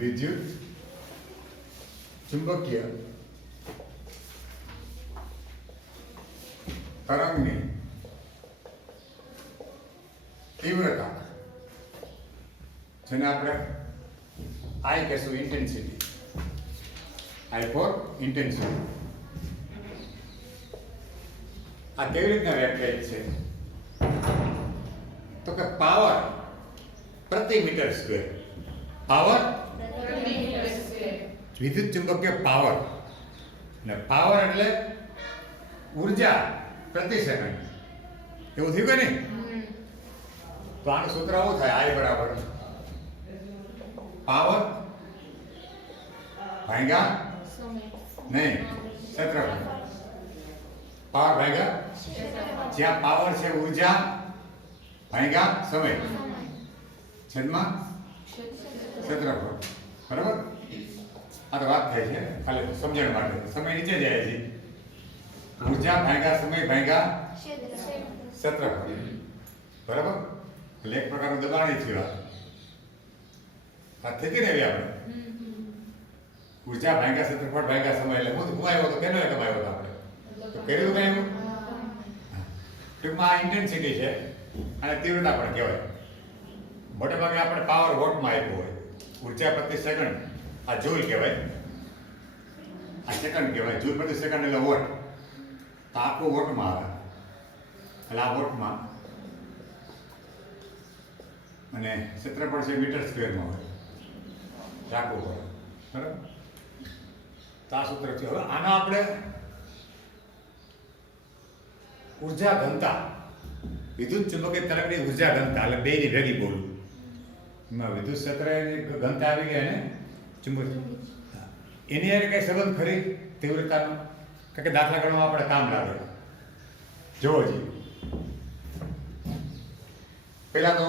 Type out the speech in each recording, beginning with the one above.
વિદ્યુત ચુંબકીય તરંગની તીવ્રતા જેને આપણે આઈ કહેશું ઇન્ટેન્સિટી. આઈ ફોર ઇન્ટેન્સિટી. આ કેવી રીતના વ્યાખ્યાયિત છે તો કે પાવર પ્રતિ મીટર સ્ક્વેર. પાવર વિદ્યુત ચુંબકીય પાવર, અને પાવર એટલે ઉર્જા પ્રતિ સેકન્ડ. એવું થયું કે નહીં? તો આનું સૂત્ર શું થાય? આઈ બરાબર પાવર ભાગ્યા નહીં ક્ષેત્રફળ. પાવર ભાગ્યા, જ્યાં પાવર છે ઉર્જા ભાગ્યા સમય છેદમાં ક્ષેત્રફળ. બરાબર? આ તો વાત થાય છે ખાલી સમજણ માટે. સમય નીચે જાય છે. ઉર્જા ભાગ્યા સમય ભાગ્યા ક્ષેત્રફળ. બરાબર? એટલે એક પ્રકારનું દબાણ થયું. આ થતી ને આપણે ઉર્જા ભાગ્યા ક્ષેત્રફળ ભાગ્યા સમય. એટલે હું ગુમાવ્યો તો કેનો કમાયો હતો આપણે? તો કર્યું કઈ ટૂંકમાં આ ઇન્ટેન્સિટી છે અને તીવ્રતા પણ કહેવાય. મોટે ભાગે આપણે પાવર વોટમાં આપ્યો હોય. ઉર્જા પ્રતિ સેકન્ડ આ જૂલ કહેવાય, આ સેકન્ડ કહેવાય. જૂલ પ્રતિ સેકન્ડ એટલે વોટ. તો આખું વોટમાં આવે. એટલે આ વોટમાં અને ક્ષેત્રફળ છે મીટર સ્ક્વેરમાં હોય. રાખવું પડે. બરાબર? તો આ સૂત્ર થયું. હવે આના આપણે ઉર્જા ઘનતા, વિદ્યુત ચુંબકીય તરંગની ઉર્જા ઘનતા એટલે બેની ભેગી બોલું. એમાં વિદ્યુત ક્ષેત્રની ઘનતા આવી ગઈ ને ચુંબક, એની હારે કઈ સંબંધ ખરી તીવ્રતાનો? કે દાખલા ગણવા આપણે કામ લાગે. જોવો જી, પહેલા તો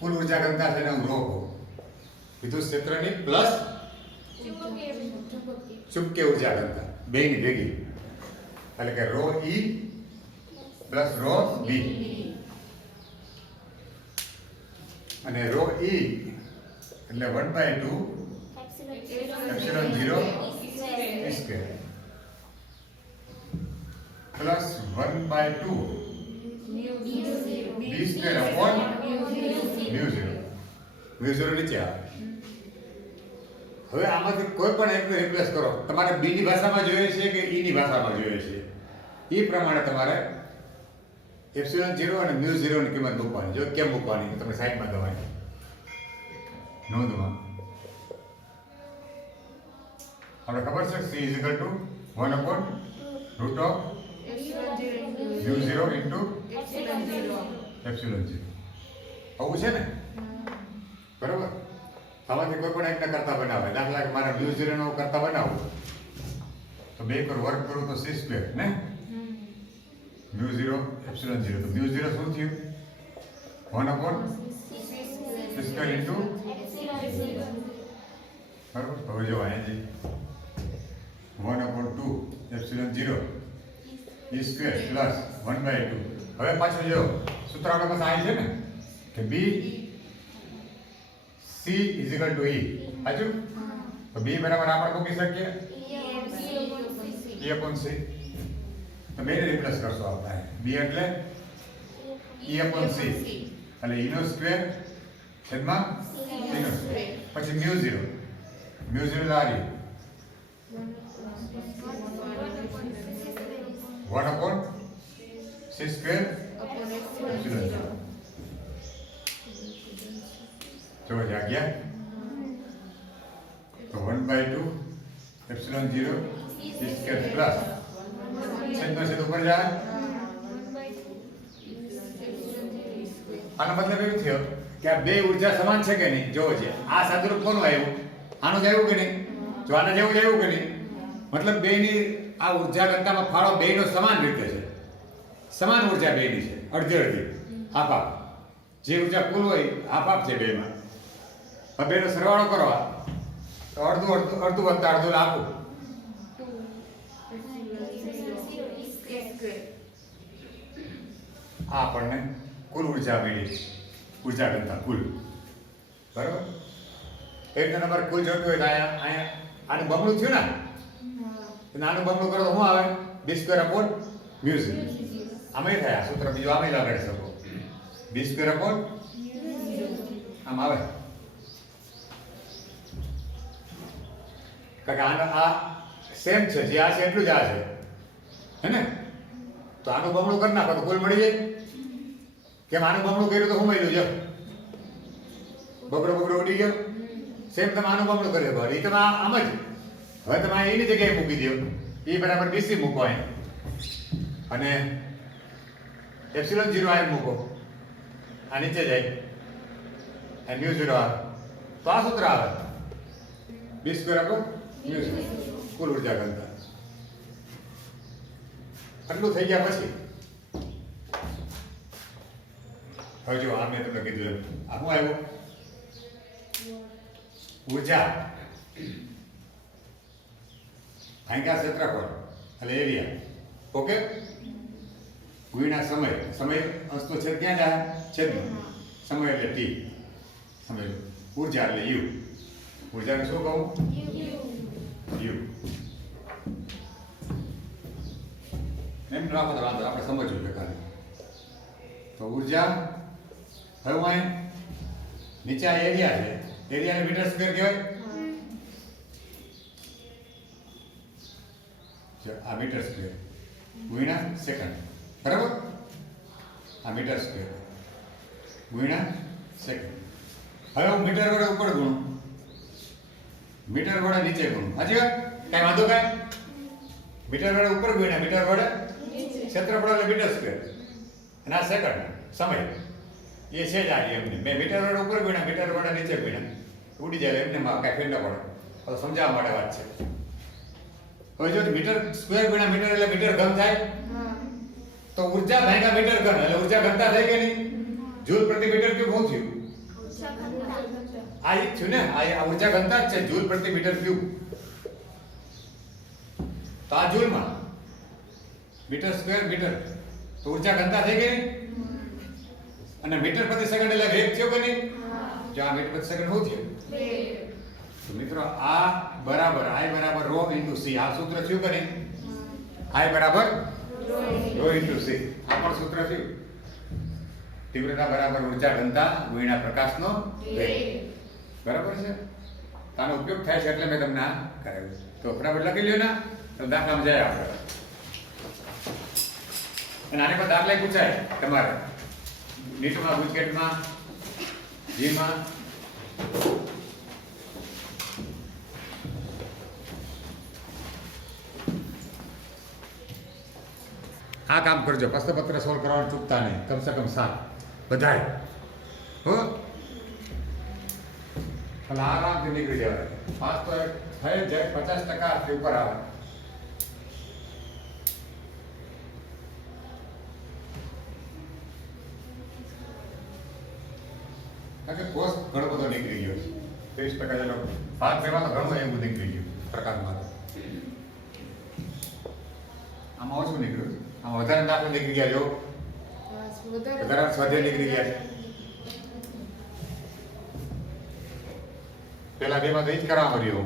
કુલ ઉર્જા ઘનતા છે ને હું રો કહું. વિદ્યુત ક્ષેત્રની પ્લસ ચુંબકીય ઉર્જા ઘનતા બેની ભેગી એટલે કે રો ઈ પ્લસ રો બી. અને રો ઈ એટલે 1/2 એપ્સિલોન 0 સ્ક્વેર પ્લસ 1/2 બી સ્ક્વેર અપોન મ્યુ 0. મ્યુ 0 નીચે આવે. હવે આમાંથી કોઈ પણ એકને રિપ્લેસ કરો. તમારે બી ની ભાષામાં જોઈએ છે કે ઈ ની ભાષામાં જોઈએ છે, એ પ્રમાણે તમારે એપ્સિલોન 0 અને મ્યુ 0 ની કિંમત મૂકવાની. જો કેમ મૂકવાની તમે સાઈડમાં દવાની નોંધમાં. આપણે ખબર છે c = 1/√of mu 0 into epsilon 0. આવું છે ને? બરાબર? આમાંથી કોઈ પણ એકને કરતા બનાવે. દાખલા કે મારે મ્યુ 0 નો કરતા બનાવવું તો 2 પર વર્ગ કરું તો c² ને મ્યુ 0 એપ્સિલોન 0. તો મ્યુ 0 શું થયું? 1/c² into. બરાબર? હવે જો અહીંયા 1/2 એપ્સિલોન 0 e² પ્લસ 1/2. હવે પાછું જો સૂત્ર આપણે પાસે આવી છે ને કે b c = e. સાચું? તો b બરાબર આપણે મૂકી શકીએ e/c. તો બેને રિપ્લેસ કરશો આપણે. b એટલે e/c એટલે e નો સ્ક્વેર છેદમાં c નો સ્ક્વેર. પછી મ્યુ 0. મ્યુ 0 લારી 1/c² એપ્સિલોન 0. જો જાગ્યા તો 1/2 એપ્સિલોન 0 c² પ્લસ છેદમાં છેદ ઉપર જાય. આનો મતલબ એવું થયો કે આ બે ઉર્જા સમાન છે કે નહીં? જોવો છે આ સાદુરૂપ કોનું આવ્યું? આનું જ આવ્યું કે નહીં? જો આના જેવું જ આવ્યું કે નહીં? મતલબ બેની આ ઉર્જા ઘનતામાં ફાળો બેનો સમાન રીતે છે. સમાન ઉર્જા બેની છે, અડધી અડધી હાફ હાફ. જે ઉર્જા કુલ હોય હાફ હાફ છે બેમાં. હવે બેનો સરવાળો કરવા તો અડધું વત્તા અડધું આપું. આ આપણને કુલ ઉર્જા મળી. ઉર્જા ઘનતા કુલ. બરાબર? એ રીતે તમારે કુલ જોતું હોય તો અહીંયા આનું બમણું થયું ને, નાનું બમણું કરો તો શું આવે? બી સ્ક્વેર અપોન મ્યુ ઝીરો. આમાં થાય આ સૂત્ર બીજું આમાં લગાડી શકો. બી સ્ક્વેર અપોન આમ આવે. કારણ કે આ સેમ છે, જે આ છે એટલું જ આ છે, હે ને? તો આનું બમણું કરી નાખો તો કુલ મળી જાય. કેમ આનું બમણું કર્યું તો શું મળ્યું? જો બગડો ઉડી ગયો. સેમ તમે આનું બમણું કરી દો. એ તમે આમ જ હવે તમે એની જગ્યાએ મૂકી દો. એ બરાબર બીસી મૂકો અહીં, અને એપ્સિલોન 0 અહીં મૂકો. આ નીચે જાય અને મ્યુ 0 આવે. તો આ સૂત્ર આવે બી સ્ક્વેર અપોન મ્યુ 0 કુલ ઉર્જા ઘનતા. આટલું થઈ ગયા પછી હવે જો આ મેં તમને કીધું એમ આ શું આવ્યું? ઉર્જા ભાગ્યા ક્ષેત્રફળ એટલે એરિયા. ઓકે, ગુણ્યા સમય. સમય અંશ તો છેદ ક્યાં જાય? છેદમાં. સમય એટલે ટી. સમય ઉર્જા એટલે યુ. ઉર્જાને શું કહું? યુ. એમ રાખો તો વાંધો આપણે સમજવું છે ખાલી. તો ઉર્જા હવે અહીં નીચે આ એરિયા છે. એરિયાને મીટર સ્ક્વેર કહેવાય. આ મીટર સ્ક્વેર ગુણ્યા સેકન્ડ. બરાબર? આ મીટર સ્ક્વેર ગુણ્યા સેકન્ડ. હવે હું મીટર વડે ઉપર ગુણું, મીટર વડે નીચે ગુણું. હાજી વાત? કાંઈ વાંધો કાંઈ? મીટર વડે ઉપર ગુણ્યા મીટર વડે ક્ષેત્રફળ એટલે મીટર સ્ક્વેર. અને આ સેકન્ડ સમય એ છે જ આજે એમને. મેં મીટર વડે ઉપર ગુણ્યા મીટર વડે નીચે ગુણ્યા. ઉડી જાય એમને કાંઈ ફેર ન પડે. તો સમજાવવા માટે વાત છે. હવે જો મીટર સ્ક્વેર ગુણ્યા મીટર એટલે મીટર ઘન થાય. તો ઉર્જા ભાગ્યા મીટર ઘન એટલે ઉર્જા ઘનતા થઈ કે નહીં? જૂલ પ્રતિ મીટર ક્યુબ શું થયું? આ એક થયું ને, આ ઉર્જા ઘનતા જ છે, જૂલ પ્રતિ મીટર ક્યુબ. તો આ જૂલમાં મીટર સ્ક્વેર મીટર, તો ઉર્જા ઘનતા થઈ ગઈ. અને મીટર પ્રતિ સેકન્ડ એટલે વેગ થયો કે નહીં? જો આ મીટર પ્રતિ સેકન્ડ શું થયું? તો મિત્રો આ બરાબર I બરાબર ρ ઇન્ટુ c. આ સૂત્ર થયું કે નહીં? I બરાબર ρ ઇન્ટુ c. આ પણ સૂત્ર થયું. તીવ્રતા બરાબર ઉર્જા ઘનતા ગુણ્યા પ્રકાશનો વેગ. બરાબર છે? આનો ઉપયોગ થાય છે એટલે મેં તમને આ કરાવ્યું. તો બરાબર લખી લ્યો ને, તો દાખલામાં જાય આપણે. અને આને પર દાખલા પૂછાય તમારે નીટમાં, ગુજકેટમાં, જીમાં. આ કામ કરજો. પ્રશ્નપત્ર સોલ્વ કરવાનું ચૂકતા નહીં. કમસે કમ 7 બધાય. હો એટલે આરામથી નીકળી જવાય. પાસ તો થઈ જાય 50% ઉપર આવે. કારણ કે કોર્સ ઘણો બધો નીકળી ગયો છે. 30% જેટલો ભાગ લેવા તો ઘણું એવું નીકળી ગયું પ્રકાશમાં. આમાં ઓછું નીકળ્યું. આમાં વધારે દાખલો નીકળી ગયા. જો વધારે સ્વાધ્યાય નીકળી ગયા છે. પેલા બેમાં તો એ જ કરાવવા રહ્યો.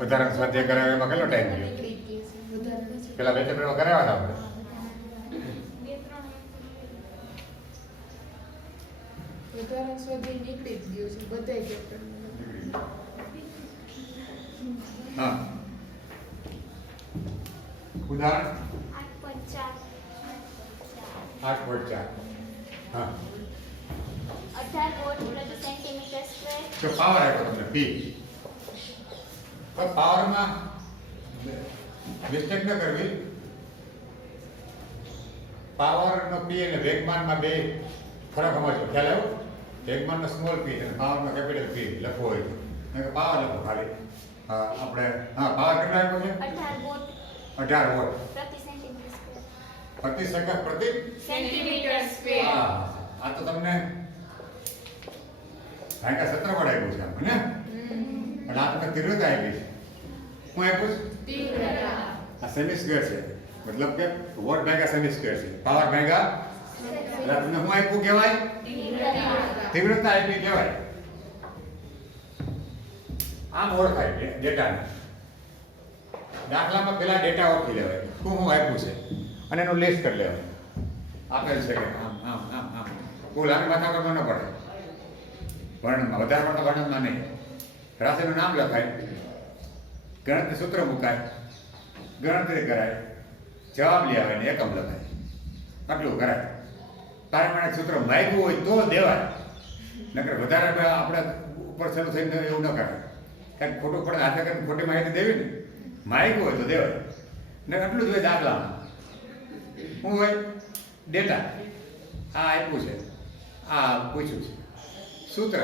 વધારે સ્વાધ્યાય કરાવે એમાં કેટલો ટાઈમ ગયો? પેલા 2 ચેપ્ટરમાં કરાવ્યા હતા આપણે. વધારે સ્વાધ્યાય નીકળી જ ગયો છે બધાય ચેપ્ટરમાં. હા, ઉદાહરણ 8.4. હા, 18 વોટ પ્રતિ સેન્ટીમીટર સ્ક્વેર. તો પાવર આપ્યો તમને P. પણ પાવરમાં મિસ્ટેક ન કરવી. પાવરનો P અને વેગમાનમાં બે ફરક સમજો. ખ્યાલ આવ્યો? વેગમાનનો સ્મોલ p અને પાવરનો કેપિટલ P લખવો હોય તો પાવર લખો ખાલી. આપણે પાવર કેટલા આપ્યો છે? 18 વોટ 18 વોટ પ્રતિ સેન્ટીમીટર સ્ક્વેર. પ્રતિ સેકન્ડ પ્રતિ. Centimetre square. આ તો તમને ભાગ્યા ક્ષેત્રફળ આપ્યું છે આપણને. પણ આ તમને તીવ્રતા આપી છે. હું આપ્યું છે? તીવ્રતા. આ સેમી સ્ક્વેર છે. મતલબ કે વોટ ભાગ્યા સેમી સ્ક્વેર છે. પાવર ભાગ્યા એટલે તમને હું આપ્યું કહેવાય? તીવ્રતા. તીવ્રતા આપી કહેવાય. આમ ઓળખાય ડેટાને. દાખલામાં પેલા ડેટા ઓળખી લેવાય શું શું આપ્યું છે અને એનું લિસ્ટ કરી લેવાય. આપેલ છે કે આમ આમ આમ આમ કુલ આમ માથા કરવું ન પડે. વર્ણનમાં વધારે પડતા વર્ણનમાં નહીં. રાશિનું નામ લખાય, ગણતરી સૂત્ર મુકાય, ગણતરી કરાય, જવાબ લઈ આવે ને એકમ લખાય. આટલું કરાય. પારિમાણિક સૂત્ર માગ્યું હોય તો દેવાય, નકર વધારે આપણે ઉપર શરૂ થઈને એવું ન કરાય. કાંઈક ખોટું પડે હાથે કરીને ખોટી માહિતી દેવી ને, માગ્યું હોય તો દેવાય ને. આટલું જ હોય દાખલામાં. શું હોય? ડેટા આ આપ્યું છે, આ પૂછ્યું છે, સૂત્ર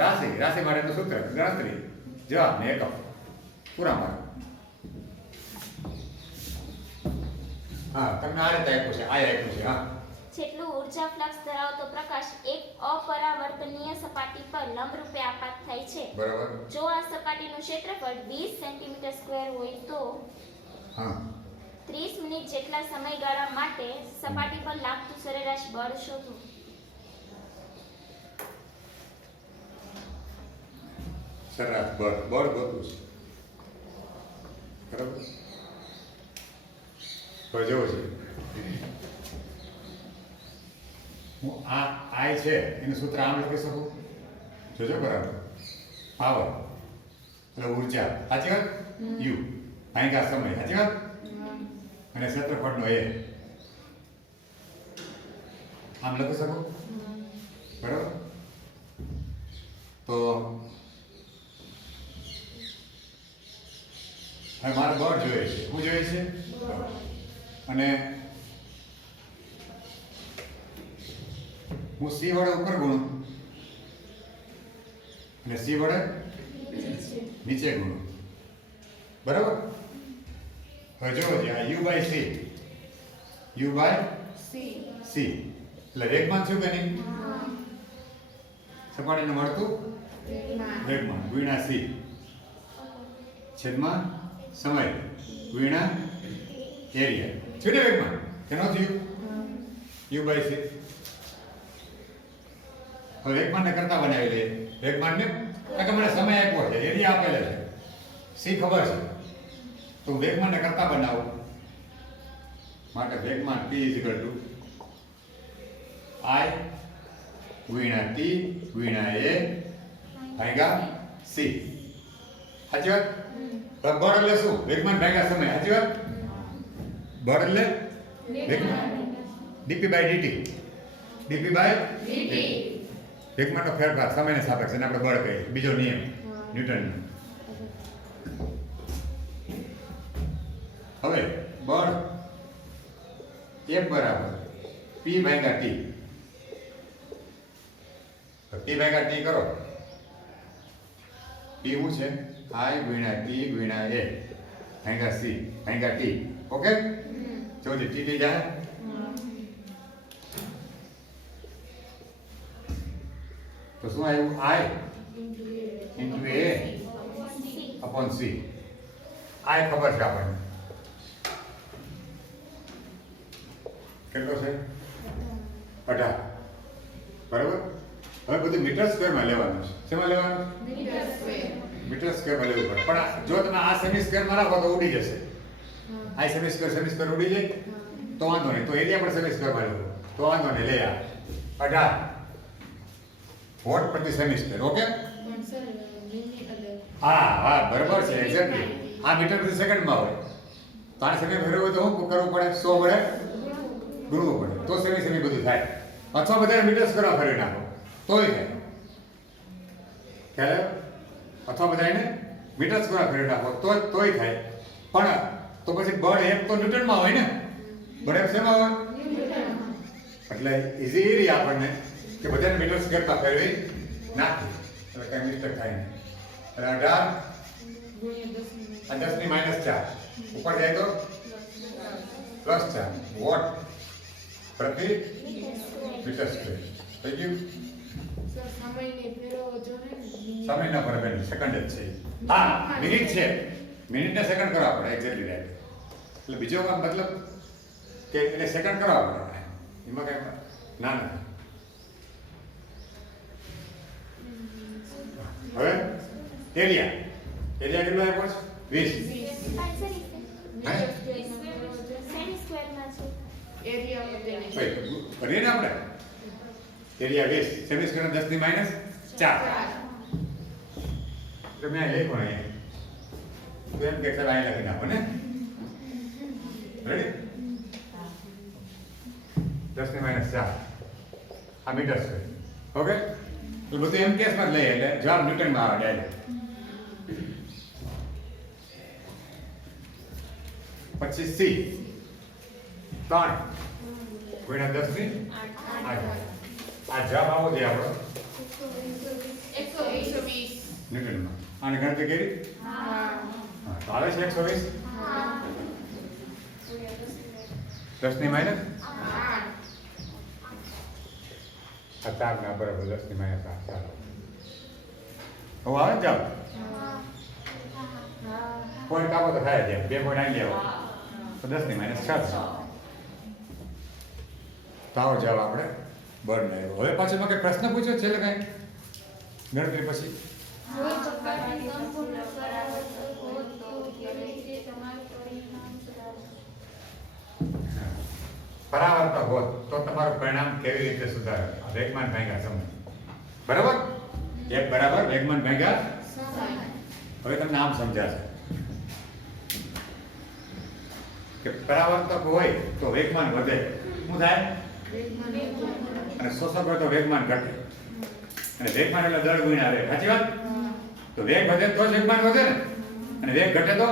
રાશિ માટેનું સૂત્ર, ગણતરી, જવાબ ને એકમ, પૂરા માર્ક. હા, તમને આ રીતે આપ્યું છે, આ આપ્યું છે. હા, જેટલું ઉર્જા ફ્લક્સ ધરાવતો પ્રકાશ એક અપરાવર્તનીય સપાટી પર લંબરૂપે આપાત થાય છે. બરાબર. જો આ સપાટીનું ક્ષેત્રફળ 20 સેન્ટીમીટર સ્ક્વેર હોય તો હા, 30 મિનિટ જેટલા સમયગાળા માટે સપાટી પર લાગતું સરેરાશ બળ શોધો. સરેરાશ બળ ગોતવું છે. બરાબર. તો જેવો છે હું આ આઈ છે એનું સૂત્ર આમ લખી શકું. જોજો બરાબર. પાવર એટલે ઉર્જા, સાચી વાત. યુ ભાગ્યા સમય, સાચી વાત. અને ક્ષેત્રફળનો એ આમ લખી શકું. બરાબર. તો હવે મારે બળ જોઈએ છે. શું જોઈએ છે? અને હું સી વડે ઉપર ગુણું અને સી વડે નીચે ગુણું. બરાબર. હવે જોવો છે આ યુ બાય સી એટલે વેગમાન થયું કે નહીં? સપાટીને મળતું વેગમાન ગુણ્યા સી છેદમાં સમય ગુણ્યા એરિયા. છેડે વેગમાન કેનો થયું? U by C. હવે વેગમાનને કરતા બનાવી લઈએ. વેગમાનને કે મને સમય આપ્યો છે, એરિયા આપેલા છે, સી ખબર છે, તો વેગમાનને કરતા બનાવું માટે વેગમાન P = I ગુણ્યા T ગુણ્યા A ભાગ્યા C. સાચી વાત. બળ એટલે શું? વેગમાન ભાગ્યા સમય. સાચી વાત. બળ એટલે વેગમાન dP by dt. વેગમાનનો ફેરફાર સમયને સાપેક્ષ એને આપણે બળ કહીએ. બીજો નિયમ ન્યૂટનનો. હવે બળ F બરાબર P ભાગ્યા T. P ભાગ્યા T કરો. T શું છે? I ગુણ્યા T ગુણ્યા A ભાગ્યા C ભાગ્યા T. ઓકે. જો જે T જાય તો શું આવ્યું? I into A upon C. I ખબર છે આપણને કેટલો છે? 18. બરાબર. હવે બધું મીટર સ્ક્વેરમાં લેવાનું છે. શેમાં લેવાનું? મીટર સ્ક્વેરમાં લેવું પડે. પણ જો તમે આ સેમી સ્ક્વેરમાં રાખો તો ઉડી જશે. આ સેમી સ્ક્વેર ઉડી જાય તો વાંધો નહીં. તો એરિયા પણ સેમી સ્ક્વેરમાં લેવું તો વાંધો નહીં. લે આ 18 વોટ પ્રતિ સેમી સ્ક્વેર. ઓકે. હા બરાબર છે. એક્ઝેક્ટલી. આ મીટર પ્રતિ સેકન્ડમાં હોય તો આ સેકન્ડ ફેરવું હોય તો શું કરવું પડે? 100 વડે ગુણવું પડે તો સેમી બધું થાય. અથવા બધા મીટર સ્ક્વેરમાં ફેરવી નાખો તોય થાય. ખ્યાલ? અથવા બધાને મીટર સ્ક્વેરમાં ફેરવી નાખો તોય થાય. પણ તો પછી બળ એક તો ન્યૂટનમાં હોય ને. બળ એક શેમાં હોય? એટલે ઇઝીલી આપણને કે બધાને મીટર સ્ક્વેરમાં ફેરવી નાખી એટલે કઈ મિસ્ટેક થાય નહીં. એટલે 18 10 ની -4 ઉપર જાય તો +4 વોટ પ્રતિ મીટર સ્ક્વેર. થઈ ગયું? સમય ના પડે બેન, સેકન્ડ જ છે. હા મિનિટ છે. મિનિટને સેકન્ડ કરવા પડે. Exactly right. એટલે બીજો કામ મતલબ કે એને સેકન્ડ કરવા પડે. એમાં કઈ ના નથી. હવે એરિયા કેટલો આપ્યો છે 20 હે? સેમી સ્ક્વેરમાં છે. એરિયા બધે કરીએ ને આપણે એરિયા 20 સેમી સ્ક્વેર 10 ની માઈનસ 4 તો મેં લખ્યું અહીંયા તો એમ કે સર અહીં લખી નાખો ને રેડી 10 ની માઈનસ 4 આ મીટર સ્ક્વેર ઓકે તો બધું એમ કેસમાં જ લઈએ એટલે જવાબ ન્યૂટનમાં આવે ડાયરેક્ટ પછી સી 3 ગુણ્યા 10 ની 8 આ જવાબ આવો છે આપણો 120 ન્યૂટનમાં આને ગણતરી કરી હા તો આવે છે 120 10 ની માઈનસ 8 4 ના બરાબર 10 ની માઈનસ 8 ચાલો હવે આવે ને જવાબ પોઈન્ટ આપો તો થાય છે 2 પોઈન્ટ આવી લેવો તો 10 ની માઈનસ 6 તો આવો જવાબ આપણે બળ મેળવ્યો હવે પાછું મેં કઈ પ્રશ્ન પૂછ્યો છે એટલે કઈ ગણતરી પછી જો સપાટી સંપૂર્ણ પરાવર્તક હોય તો કેવી રીતે તમારું પરિણામ સુધારશો? પરાવર્તક હોત તો તમારું પરિણામ કેવી રીતે સુધારે વેગમાન ભાગ્યા સમય બરાબર એક બરાબર વેગમાન ભાગ્યા હવે તમને આમ સમજાશે કે પરાવર્તક હોય તો વેગમાન વધે શું થાય અને શોષક હોય તો વેગમાન ઘટે અને વેગમાન એટલે દળ ગુણ્યા વેગ સાચી વાત તો વેગ વધે તો જ વેગમાન વધે ને અને વેગ ઘટે તો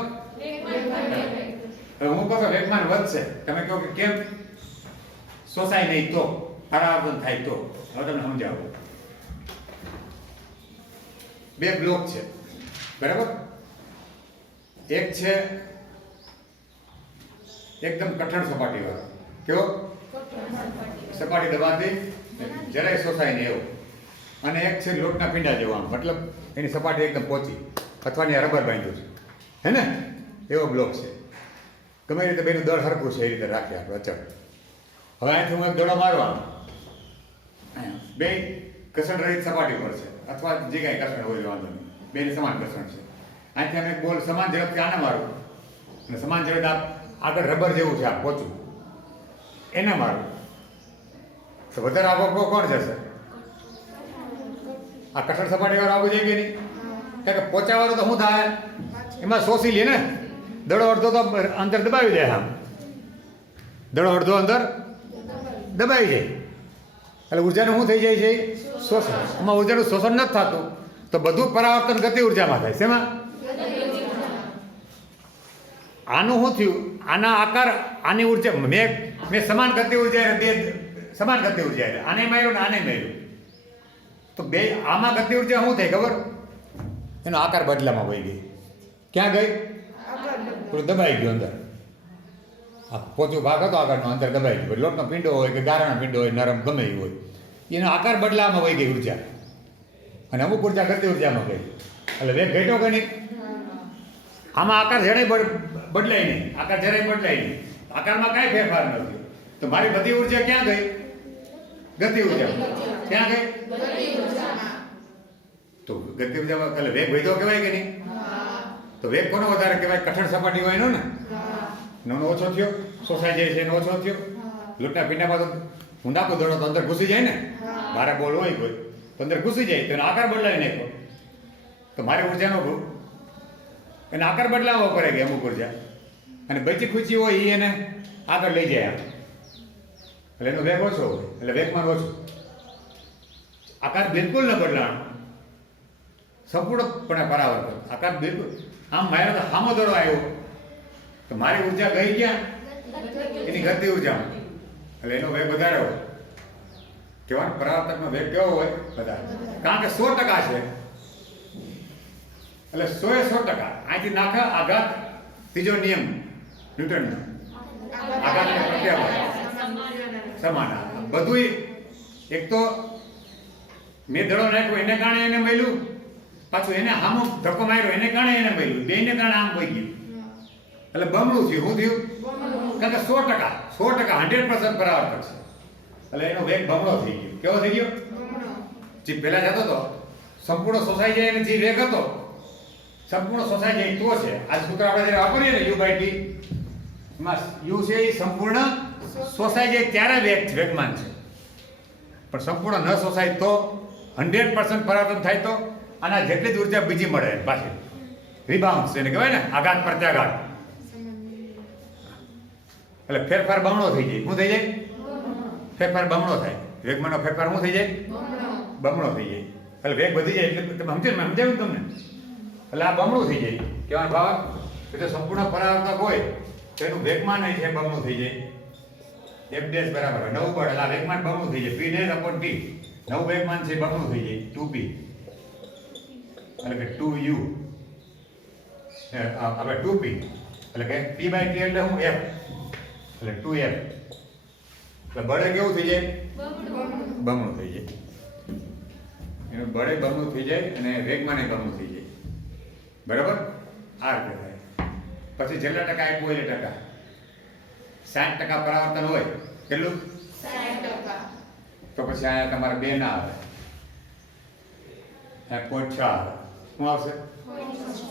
હવે હું કહું કે વેગમાન વધશે તમે કહો કે કેમ શોષાય નહીં તો પરાવર્તન થાય તો હવે તમને સમજાવું બે બ્લોક છે બરાબર એક છે એકદમ કઠણ સપાટી વાળો કેવો સપાટી દબાતી જરાય શોષાય નહીં એવો અને એક છે લોટના પીંડા જેવો આમ મતલબ એની સપાટી એકદમ પોચી અથવા ને રબર બાંધ્યું છે હે ને એવો બ્લોક છે ગમે એ રીતે બેનું દળ હરખું છે એ રીતે રાખીએ આપણે અચળ હવે અહીંથી હું એક દડો મારવા બે ઘર્ષણ રહિત સપાટી પર છે અથવા જે કાંઈ ઘર્ષણ હોય વાંધો નહીં બેની સમાન ઘર્ષણ છે અહીંથી અમે એક બોલ સમાન ઝડપથી આને મારું અને સમાન ઝડપ આગળ રબર જેવું છે આ પોચું એને મારું તો વધારે આગળ કોણ જશે આ કઠણ સપાટી વાળો આગળ જઈ ગઈ નહીં કારણ કે પોચા વાળો તો શું થાય એમાં શોષી લે ને દડો અડધો તો અંદર દબાવી જાય આમ દડો અડધો અંદર દબાઈ જાય એટલે ઉર્જાનું શું થઈ જાય છે શોષણ એમાં ઉર્જાનું શોષણ નથી થતું તો બધું પરાવર્તન ગતિ ઉર્જામાં થાય શેમાં આનું શું થયું આના આકાર આની ઉર્જા મેં સમાન ગતિ ઉર્જા બે સમાન ગતિ ઉર્જા આને માર્યું ને આને માર્યું તો બે આમાં ગતિ ઉર્જા શું થઈ ખબર એનો આકાર બદલામાં વહી ગઈ ક્યાં ગઈ થોડું દબાઈ ગયું અંદર આ પોચો ભાગ હતો આગળનો અંદર દબાઈ ગયો લોટનો પીંડો હોય કે ગારાનો પીંડો હોય નરમ ગમે એ હોય એનો આકાર બદલામાં વહી ગઈ ઉર્જા અને અમુક ઉર્જા ગતિ ઉર્જામાં ગઈ એટલે વેગ ઘટ્યો કે નહીં આમાં આકાર જરાય બદલાય નહીં આકાર જરાય બદલાય નહીં આકારમાં કાંઈ ફેરફાર નથી તો મારી બધી ઉર્જા ક્યાં ગઈ ગતિ ઉર્જા ક્યાં ગઈ તો ગતિ ઉર્જામાં એટલે વેગ વધ્યો કહેવાય કે નહીં તો વેગ કોનો વધારે કહેવાય કઠણ સપાટી હોય એનો ને એનો ઓછો થયો શોષાઈ જાય છે એનો ઓછો થયો લોટના પીંડામાં તો હું નાખું દડો તો અંદર ઘૂસી જાય ને મારે બોલ હોય કોઈ તો અંદર ઘૂસી જાય તો એનો આકાર બદલાવી નાખ્યો તો મારી ઉર્જાનો એને આકાર બદલાવવો પડે કે અમુક ઉર્જા અને બચી ખુચી હોય એ એને આગળ લઈ જાય એટલે એનો વેગ ઓછો હોય એટલે વેગમાન ઓછું આકાર બિલકુલ ન બદલાવાનો સંપૂર્ણપણે પરાવર્તન આકાર બિલકુલ આમ મારે તો સામો દડો આવ્યો તો મારી ઉર્જા ગઈ ક્યાં એની ગતિ ઉર્જામાં એટલે એનો વેગ વધારે હોય કહેવાનો પરાવર્તકનો વેગ કેવો હોય વધારે કારણ કે 100% છે એટલે 100% અહીંથી નાખે આઘાત ત્રીજો નિયમ ન્યૂટનનો આઘાત પ્રત્યાઘાત સમાન બધું એક તો મેં દડો નાખ્યો એને કારણે એને મળ્યું પાછું એને સામો ધક્કો માર્યો એને કારણે એને મળ્યું બેને કારણે આમ વહી ગયું એટલે બમણું થયું શું થયું કારણ કે 100% 100% પરાવર્તક છે એટલે એનો વેગ બમણો થઈ ગયો કેવો થઈ ગયો જે પહેલા જતો હતો સંપૂર્ણ શોષાઈ જાય અને જે વેગ હતો સંપૂર્ણ શોષાઈ જાય તો છે. આ સૂત્ર આપણે જ્યારે વાપરીએ ને યુ બાય ટી, એમાં યુ છે એ સંપૂર્ણ શોષાઈ જાય ત્યારે વેગમાન છે. પણ સંપૂર્ણ ન શોષાય તો 100% પરાવર્તન થાય તો આના જેટલી જ ઉર્જા બીજી મળે પાછી. રિબાઉન્ડ એને કહેવાય ને, આઘાત પ્રત્યાઘાત. એટલે ફેરફાર બમણો થઈ જાય. શું થઈ જાય? ફેરફાર બમણો થાય. વેગમાનનો ફેરફાર શું થઈ જાય? બમણો થઈ જાય. એટલે વેગ વધી જાય એટલે તમે સમજાયું ને તમને? એટલે આ બમણું થઈ જાય. કહેવાનો ભાવ એટલે સંપૂર્ણ પરાવર્તક હોય તો એનું વેગમાન છે બમણું થઈ જાય. f ડેશ બરાબર 9 બળ. એટલે આ વેગમાન બમણું થઈ જાય. p dash upon t. નવું વેગમાન છે બમણું થઈ જાય 2p. એટલે કે 2u. આપણે 2p એટલે કે p બાય t એટલે હું f. એટલે 2f. એટલે બળે કેવું થઈ જાય? બમણું થઈ જાય. એનું બળે બમણું થઈ જાય અને વેગમાને બમણું થઈ જાય. બરાબર? આ રીતે થાય. પછી જેટલા ટકા આપ્યું હોય એટલે ટકા. 60% પરાવર્તન હોય કેટલું? 60%. તો પછી અહીંયા તમારે 2 ના આવે. અહીંયા 0.6 આવે. શું આવશે?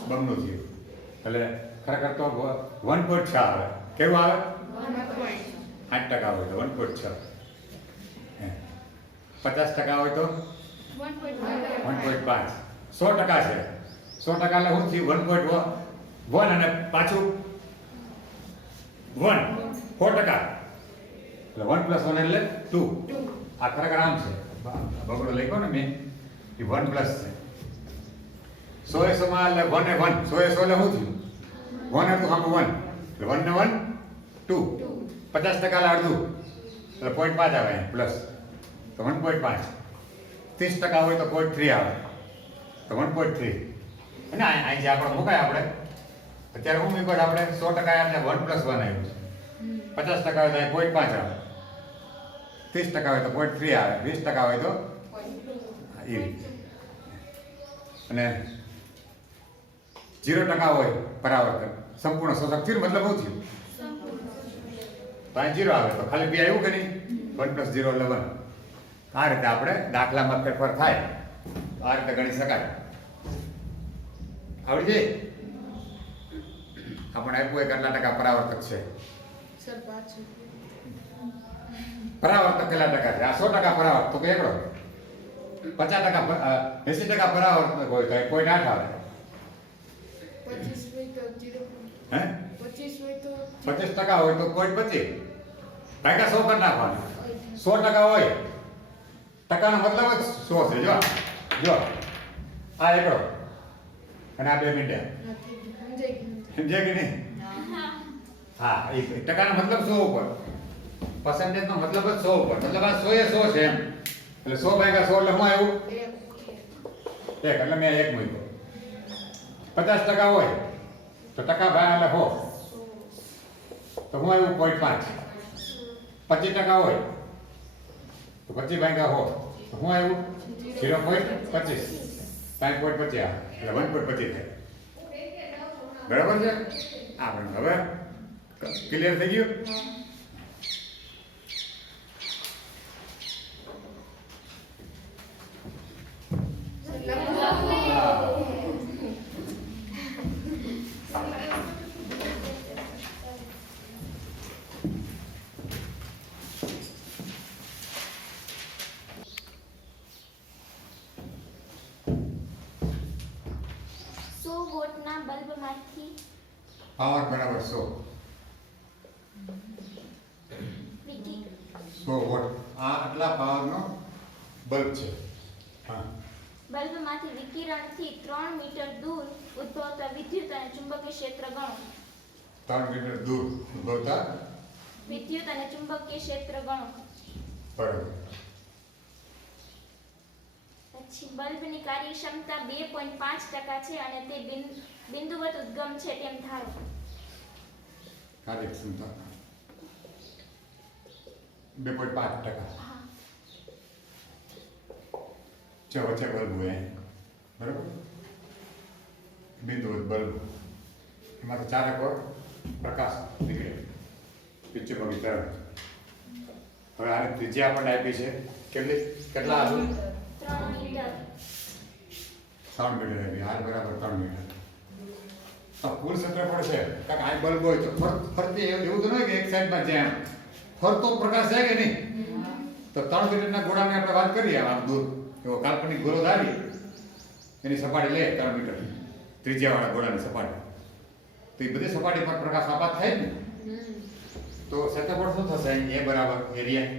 બમણું થયું. એટલે ખરેખર તો 1.6 આવે. કેવું આવે? 8% હોય તો 1.6. 50% હોય તો 1.5. 100% છે. 100% એટલે શું થયું? 1.1 અને પાછું 1 4%. એટલે 1 + 1 એટલે 2. આ ખરેખર આમ છે. બગડો લખ્યો ને મેં એ 1 પ્લસ છે. 100 એ 100 માં એટલે 1 એ 1. 100 એ 100 એટલે શું થયું? 1 હતું આમ 1. એટલે 1 ને 1 2. 50% એટલે અડધું. એટલે 0.5 આવે પ્લસ. તો 1.5. 30% હોય તો 0.3 આવે. તો 1.3. અને અહીં જે આપણે મુકાય આપણે અત્યારે હું મૂક્યો આપણે 100% એટલે 1 + 1 આવ્યું છે. 50% હોય તો 0.5 આવે. 30% હોય તો 0.3 આવે. 20% હોય તો એ રીતે. અને 0% હોય પરાવર્તન સંપૂર્ણ શોષક થયું મતલબ શું થયું? તો અહીં 0 આવે તો ખાલી બે આવ્યું કે નહીં? 1 + 0 એટલે 1. આ રીતે આપણે દાખલામાં ફેરફાર થાય આ રીતે ગણી શકાય. આવડી જાય? આપણે આપ્યું હોય કેટલા ટકા પરાવર્તક છે? સર પાછું પરાવર્તક કેટલા ટકા છે? આ 100% પરાવર્તક તો એકડો. 50% 80% પરાવર્તક હોય તો 0.8 આવે. 25 હોય તો 0. હે? 25 હોય તો 25% હોય તો 0.25 ભાગ્યા 100 કરી નાખવાનું. 100% હોય ટકાનો મતલબ જ 100 છે. જો આ એકડો અને આ 2 મીંડા. નથી સમજાય કે સમજાય કે નહીં? હા, એ ટકાનો મતલબ 100 ઉપર. પર્સન્ટેજનો મતલબ જ 100 ઉપર. મતલબ આ 100 એ 100 છે એમ. એટલે 100 ભાગ્યા 100 એટલે શું આવ્યું? 1. એટલે મેં 1 મૂક્યો. 50% હોય તો ટકા ભાગ્યા એટલે 100. તો હું આવ્યું 0.5. 25% હોય તો 25 ભાગ્યા 100 તો હું આવ્યું 0.25. 5.25 આવે એટલે 1.25 થાય. બરાબર છે? આપણે હવે ક્લિયર થઈ ગયું? વોટના બલ્બમાંથી પાવર બરાબર 100. વિકી 100 વોટ. આ આટલા પાવરનો બલ્બ છે. હા. બલ્બમાંથી વિકિરણથી 3 મીટર દૂર ઉદ્ભવતા વિદ્યુત અને ચુંબકીય ક્ષેત્ર ગણો. 3 મીટર દૂર ઉદ્ભવતા વિદ્યુત અને ચુંબકીય ક્ષેત્ર ગણો. બરાબર. પછી બલ્બની કાર્યક્ષમતા 2.5% છે અને તે બિંદુવત ઉદ્ગમ છે તેમ ધારો. કાર્યક્ષમતા 2.5%. હા. વચ્ચે બલ્બ હોય બરાબર. બિંદુવત બલ્બ એમાંથી ચારક પ્રકાશ નીકળે વિદ્યુતભાવી તરફ. હવે આની ત્રિજ્યા આપણને આપી છે કેટલા હતું? 3 મીટર. 3 મીટર આપી. r બરાબર 3 મીટર. આ કુલ ક્ષેત્રફળ છે કારણ કે આ બલ્બ હોય તો ફરતી એવું તો નહીં કે એક સાઈડમાં જ્યાં ફરતો પ્રકાશ જાય કે નહીં તો 3 મીટરના ગોળાની આપણે વાત કરીએ આમ દૂર એવો કાલ્પનિક ગોળો ધારી એની સપાટી લે 3 મીટર ત્રિજ્યાવાળા ગોળાની સપાટી તો એ બધી સપાટી પર પ્રકાશ આપાત થાય ને તો ક્ષેત્રફળ શું થશે એ બરાબર એરિયા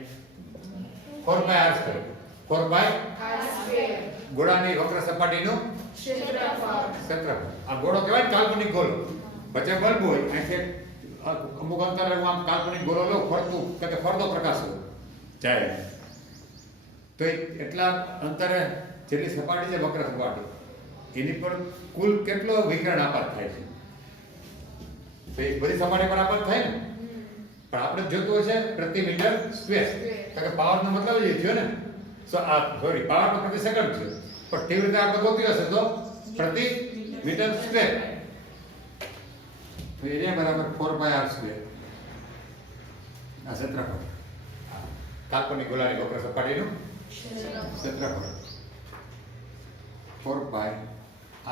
4πr². 4π ગોળાની વક્ર સપાટીનું ક્ષેત્રફળ. આ ગોળો કહેવાય કાલ્પનિક ગોળો. વચ્ચે બલ્બ હોય અહીંથી અમુક અંતરે હું આમ કાલ્પનિક ગોળો લઉં ફરતું કે ફરતો પ્રકાશ જાય તો એટલા અંતરે જેટલી સપાટી છે વક્ર સપાટી એની પર કુલ કેટલો વિકિરણ આપાત થાય છે તો એ બધી સપાટી પર આપાત થાય ને પણ આપણે જોતું છે પ્રતિ મીટર સ્ક્વેર કારણ કે પાવરનો મતલબ એ થયો ને સોરી પાવર તો પ્રતિ સેકન્ડ છે પણ તીવ્રતા આપણે ગોતી હશે તો પ્રતિ મીટર સ્ક્વેર તો એરિયા બરાબર 4πr². આ ક્ષેત્રફળ કાલ્પનિક ગોળાની વક્ર સપાટીનું ક્ષેત્રફળ 4πr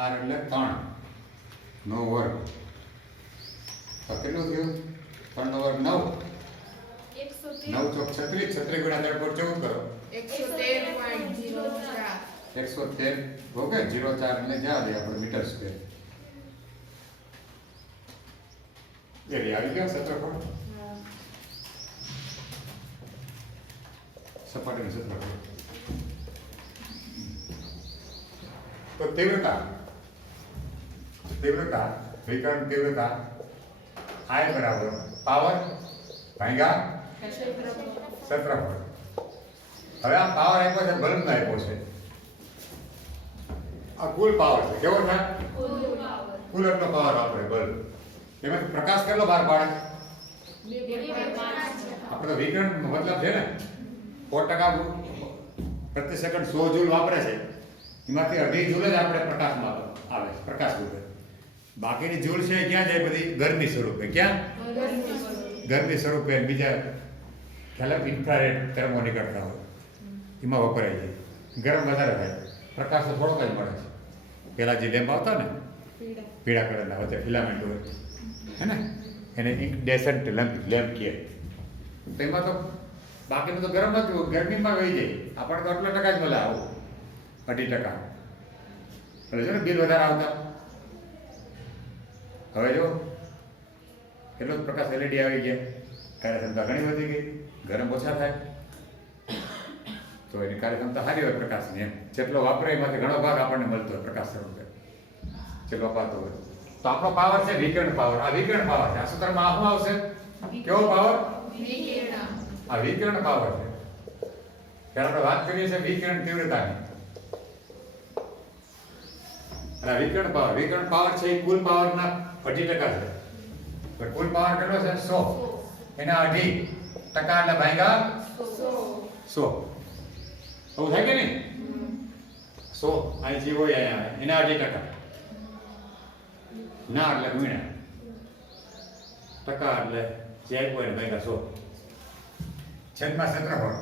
એટલે 3 નો વર્ગ તો કેટલું થયું 3 નો વર્ગ 9 9 ચોક 36 36 ગુણ્યા 13 14 કરો 113 ઓકે 04 એટલે જવા દે આપણે મીટર સ્ક્વેર એરિયા આવી ગયો ક્ષેત્રફળ સપાટીનું ક્ષેત્રફળ. તો તીવ્રતા વિકર્ણ તીવ્રતા I બરાબર પાવર ભાગ્યા ક્ષેત્રફળ. હવે આ પાવર આપ્યો છે બલ્બનો આપ્યો છે આ કુલ પાવર છે કેવો છે કુલરનો પાવર આપણે બલ્બ એમાં પ્રકાશ કેટલો બહાર પાડે આપણે તો વિકર્ણ મતલબ છે ને 4% પ્રતિ સેકન્ડ 100 જૂલ વાપરે છે એમાંથી 2.5 જૂલ જ આપણે પ્રકાશમાં આવે પ્રકાશ રૂપે બાકીની જૂલ છે ક્યાં જાય બધી ગરમી સ્વરૂપે ક્યાં ગરમી સ્વરૂપે બીજા ખ્યાલ ઇન્ફ્રારેડ થર્મો નીકળતા હોય એમાં વપરાય જાય ગરમ વધારે થાય પ્રકાશ તો થોડોક જ મળે છે પહેલાં જે લેમ્પ આવતા ને પીળા કલરના વચ્ચે ફિલામેન્ટ હોય હે ને એને ઇન્કડેસન્ટ લેમ્પ કહે તો એમાં તો બાકીનું તો ગરમ જ ગરમીમાં વહી જાય આપણે તો આટલા ટકા જ મળે આવું 2.5% એટલે છે ને બિલ વધારે આવતા હવે જો એટલો જ પ્રકાશ એલઈડી આવી ગયા કાર્યક્ષમતા ઘણી વધી ગઈ ગરમ ઓછા થાય તો એની કાર્યક્ષમતા સારી હોય પ્રકાશની એમ જેટલો વાપરે એમાંથી ઘણો ભાગ આપણને મળતો હોય પ્રકાશ સ્વરૂપે જેટલો અપાતો હોય તો આપણો પાવર છે વિકર્ણ પાવર. આ વિકર્ણ પાવર છે આ સૂત્રમાં શું આવશે કેવો પાવર આ વિકર્ણ પાવર છે ત્યારે આપણે વાત કરીએ છીએ વિકર્ણ તીવ્રતાની અને વિકર્ણ પાવર છે એ કુલ પાવરના 2.5% છે તો કુલ પાવર કેટલો છે 100 એના 2.5% એટલે ભાગ્યા 100 આવું થાય કે નહીં 100 અહીં જે હોય અહીંયા એના 2.5% ના એટલે ગુણ્યા ટકા એટલે જે આપ્યું એને ભાગ્યા 100 છેદમાં ક્ષેત્રફળ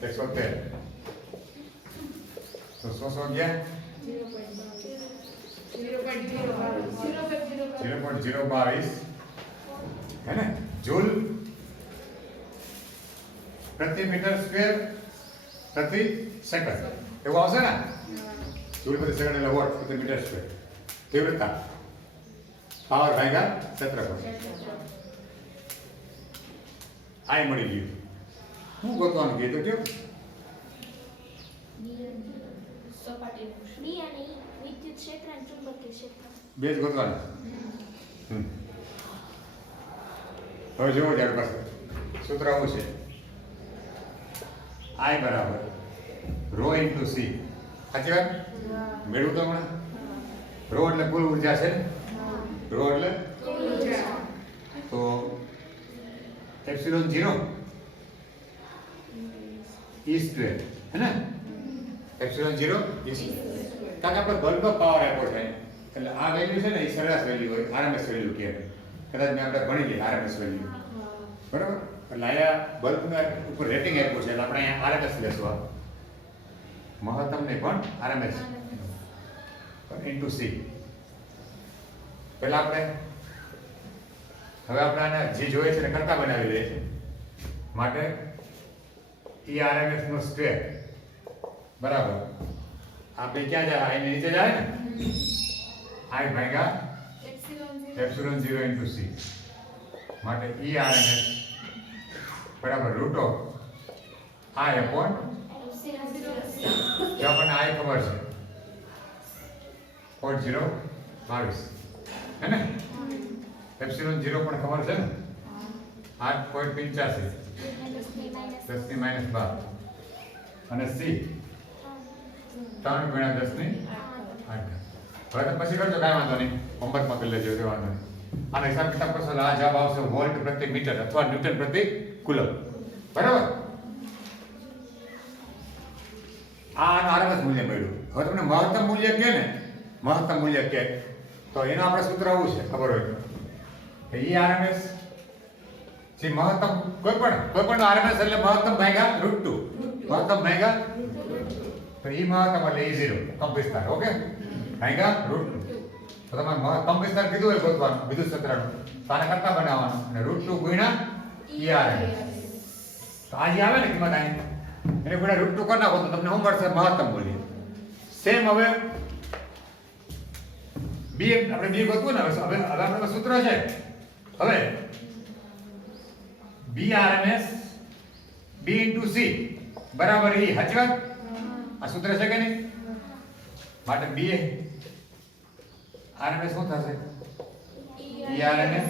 113 તો 100 ગયા 0.022 है ना जूल प्रति मीटर स्क्वेर प्रति सेकंड એવું આવશે ને જૂલ પ્રતિ સેકન્ડ એટલે વોટ પ્રતિ મીટર સ્ક્વેર તીવ્રતા પાવર ભાગ્યા ક્ષેત્રફળ આય મળી ગયું હું ગોતવાનું કીધું કેવું બી અને વિદ્યુત ક્ષેત્ર અને ચુંબકીય ક્ષેત્ર બે જ ગોતવાના હવે જુઓ ત્યાર પાસે સૂત્ર આવું છે I બરાબર ρ ઇન્ટુ c સાચી વાત મેળવું તો હમણાં ρ એટલે કુલ ઉર્જા છે ને ρ એટલે તો એપ્સિલોન 0 e સ્ક્વેર હે ને એપ્સિલોન 0 e સ્ક્વેર કારણ કે આપણે બલ્બનો પાવર આપ્યો છે એટલે આ વેલ્યુ છે ને એ સરેરાશ વેલ્યુ હોય આરએમએસ વેલ્યુ કહેવાય કદાચ મેં આપણે ભણી લઈએ આરએમએસ વેલ્યુ બરાબર એટલે અહીંયા બલ્બના ઉપર રેટિંગ આપ્યું છે એટલે આપણે અહીંયા આરએમએસ લેશું આ મહત્તમ નહીં પણ આરએમએસ ઇન્ટુ સી. પહેલા આપણે હવે આપણે આને જે જોઈએ છે એને કરતા બનાવી દઈએ છીએ. માટે ERMS નો સ્ક્વેર બરાબર આપણે ક્યાં જાય આઈ નીચે જાય ને આઈ ભાગ્યા એપ્સિલોન 0 ઇન્ટુ સી. માટે ERMS બરાબર રૂટ ઓફ આઈ અપોન જો આપણને આઈ ખબર છે 0.022 હે ને એપ્સિલોન 0 પણ ખબર છે ને 8.85 10 ની -12 અને સી 3 ગુણ્યા 10 ની 8. હવે તો પછી કરજો કાંઈ વાંધો નહીં હોમવર્કમાં કરી લેજો તે વાંધો નહીં. આનો હિસાબ કિતાબ કરશો એટલે આ જવાબ આવશે વોલ્ટ પ્રતિ મીટર અથવા ન્યૂટન પ્રતિ કુલમ. બરાબર આનું RMS મૂલ્ય મળ્યું. હવે તમને મહત્તમ મૂલ્ય કહે ને મહત્તમ મૂલ્ય કહે તો એનું આપણે સૂત્ર આવું છે ખબર હોય તો ERMS જે મહત્તમ કોઈ પણ RMS એટલે મહત્તમ ભાગ્યા √2 મહત્તમ ભાગ્યા તો મહત્તમ એટલે E0 કમ વિસ્તાર ઓકે ભાગ્યા √2. તો તમારે કમ વિસ્તાર કીધું હોય ગોતવાનું વિદ્યુત ક્ષેત્રનું તો આને કરતા બનાવવાનું અને √2 ગુણ્યા ERMS. તો આ જે આવે ને કિંમત અહીં એને ગુણ્યા √2 કરી નાખો તો તમને શું મળશે મહત્તમ મૂલ્ય. સેમ હવે બી આપણે બી ગોતવું ને હવે આપણે સૂત્ર છે હવે BRMS B into C બરાબર E સાચી વાત આ સૂત્ર છે કે નહીં માટે B RMS શું થશે ERMS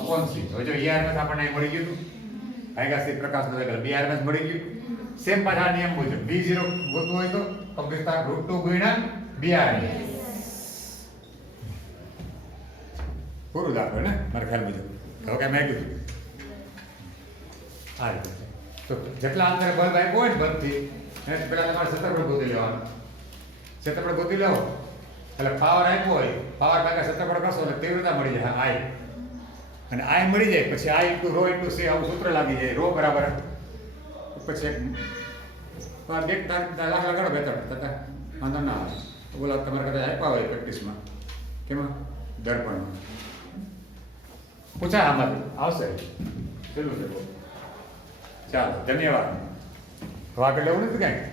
upon C. હવે જો ERMS આપણને અહીં મળી ગયું હતું ભાગ્યા C પ્રકાશનો એટલે BRMS મળી ગયું. સેમ પાછા નિયમ મુજબ B0 ગોતવું હોય તો કમ્પ્લીટ √2 ગુણ્યા BRMS પૂરું દાખલો ને મારા ખ્યાલ મુજબ. હવે કઈ માંગ્યું આ રીતે તો જેટલા અંતરે બલ્બ આપ્યો હોય ને બલ્બથી એને પેલા તમારે ક્ષેત્રફળ ગોતી લેવાનું. ક્ષેત્રફળ ગોતી લેવો એટલે પાવર આપ્યો હોય પાવર ભાગ્યા ક્ષેત્રફળ કરશો એટલે તીવ્રતા મળી જાય આઈ અને આઈ મળી જાય પછી I into row into C આવું સૂત્ર લાગી જાય રો બરાબર પછી બે દાખલા લગાડો બે ત્રણ વાંધો ના આવે બોલો તમારે કદાચ આપ્યા હોય પ્રેક્ટિસમાં કેમાં દર્પણમાં પૂછાય આમાંથી આવશે ચલું છે ચાલો ધન્યવાદ. હવે આગળ લેવું નથી કાંઈ